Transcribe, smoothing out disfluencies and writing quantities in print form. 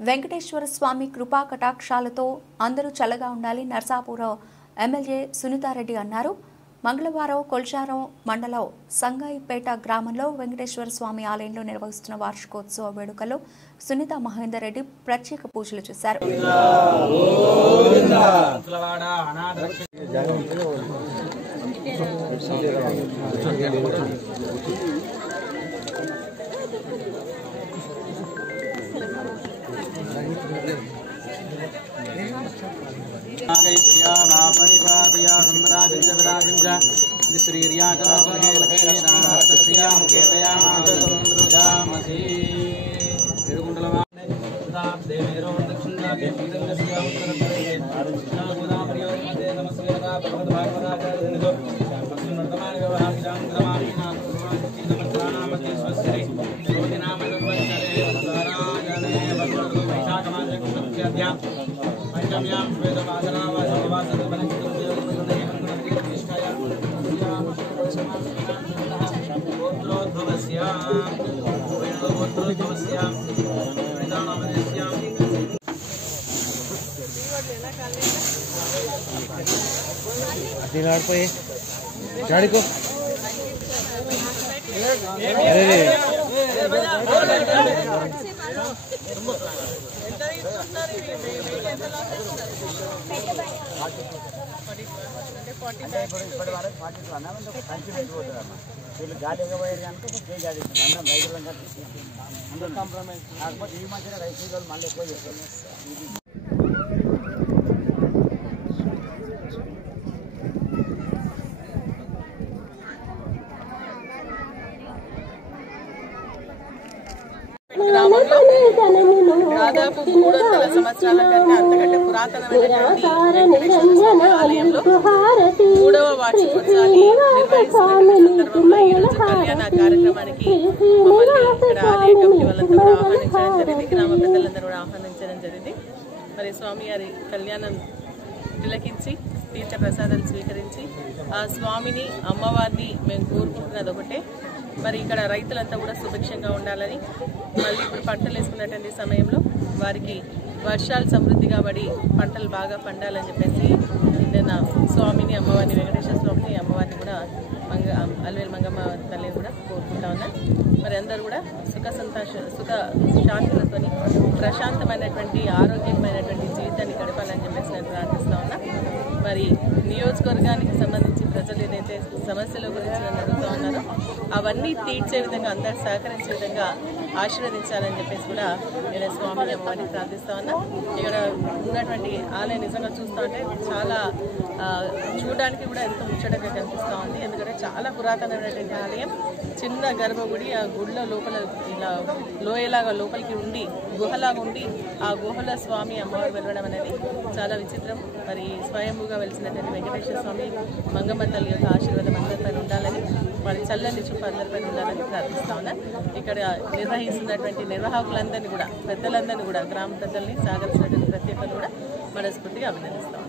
వెంకటేశ్వర స్వామి కృపా కటాక్షాలతో అందరూ చల్లగా ఉండాలి నర్సాపురం ఎమ్మెల్యే సునీతారెడ్డి అన్నారు. మంగళవారం కొల్చారం మండలం సంగాయిపేట గ్రామంలో వెంకటేశ్వర స్వామి ఆలయంలో నిర్వహిస్తున్న వార్షికోత్సవ వేడుకల్లో సునీత మహేందర్ రెడ్డి ప్రత్యేక పూజలు చేశారు. गाड़ी को గ్రామంలో దాదాపు 300 సంవత్సరాల కన్నా అంతకంటే పురాతనమైనటువంటి వెంకటేశ్వర స్వామి ఆలయంలో 3వ వార్షికోత్సవాన్ని నిర్వహిస్తున్న సందర్భంలో ఈరోజు కళ్యాణ కార్యక్రమానికి మమ్మల్ని ఇక్కడ ఆలయ కమిటీ వాళ్ళంతా కూడా ఆహ్వానించడం జరిగింది. గ్రామ పెద్దలందరూ కూడా ఆహ్వానించడం జరిగింది. మరి స్వామి గారి కళ్యాణం తిలకించి తీర్థ ప్రసాదాలు స్వీకరించి ఆ స్వామిని అమ్మవారిని మేము కోరుకుంటున్నది ఒకటే, మరి ఇక్కడ రైతులంతా కూడా సుభిక్షంగా ఉండాలని, మళ్ళీ ఇప్పుడు పంటలు వేసుకున్నటువంటి సమయంలో వారికి వర్షాలు సమృద్ధిగా పడి పంటలు బాగా పండాలని చెప్పేసి నిన్న స్వామిని అమ్మవారిని వెంకటేశ్వర స్వామిని అమ్మవారిని కూడా అల్వేలు మంగమ్మ తల్లిని కూడా కోరుకుంటా ఉన్నా. మరి అందరూ కూడా సుఖ శాంతులతో ప్రశాంతమైనటువంటి ఆరోగ్యమైనటువంటి జీవితాన్ని గడపాలని చెప్పేసి నేను ప్రార్థిస్తా ఉన్నా. మరి నియోజకవర్గానికి సంబంధించి ప్రజలు ఏదైతే సమస్యల గురించి నన్ను అడుగుతూ ఉన్నారో అవన్నీ తీర్చే విధంగా అందరు సహకరించే విధంగా ఆశీర్వదించాలని చెప్పేసి కూడా నేను స్వామిని అమ్మవారిని ప్రార్థిస్తా ఉన్నా. ఇక్కడ ఉన్నటువంటి ఆలయం నిజంగా చూస్తూ ఉంటే చాలా చూడడానికి కూడా ఎంతో ముచ్చటగా కనిపిస్తూ ఉంది. ఎందుకంటే చాలా పురాతనమైనటువంటి ఆలయం, చిన్న గర్భగుడి, ఆ గుడిలో లోపల ఇలా లోయలాగా లోపలికి ఉండి గుహలాగా ఉండి ఆ గుహలో స్వామి అమ్మవారు వెళ్ళడం అనేది చాలా విచిత్రం. మరి స్వయంభూగా వెలిసినటువంటి వెంకటేశ్వర స్వామి మంగమ్మ తల్లి యొక్క ఆశీర్వాదం అందరిపైన ఉండాలని, వారి చల్లని చూపు అందరిపైన ఉండాలని ప్రార్థిస్తా ఉన్నా. ఇక్కడ నిర్వహిస్తున్నటువంటి నిర్వాహకులందరినీ కూడా పెద్దలందరినీ కూడా గ్రామ పెద్దల్ని సహకరించినటువంటి ప్రతి ఒక్కరు కూడా మనస్ఫూర్తిగా అభినందిస్తాం.